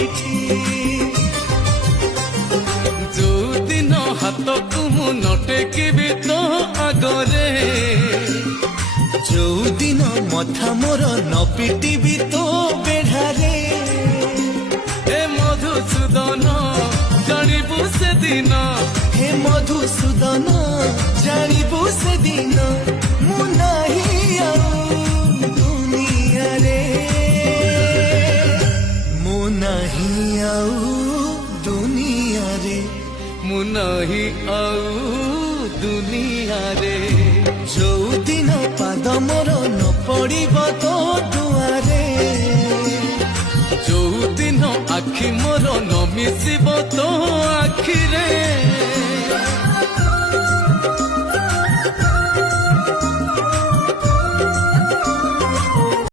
ଏଇଠି ଯୋଉ ଦିନ ହାତକୁ ମୁଁ ନଟେକିବି ତୋ ଆଗରେ, ଯୋଉଦିନ ମଥା ମୋର ନ ପିଟିବି ତୋ ବେଢ଼ାରେ, ଏ ମଧୁସୂଦନ ଜାଣିବୁ ସେଦିନ, ହେ ମଧୁସୂଦନ ଜାଣିବୁ ସେଦିନ ମୁଁ ନାହିଁ ଆଉ ଦୁନିଆରେ, ମୁଁ ନାହିଁ ଆଉ ଦୁନିଆରେ, ମୁଁ ନାହିଁ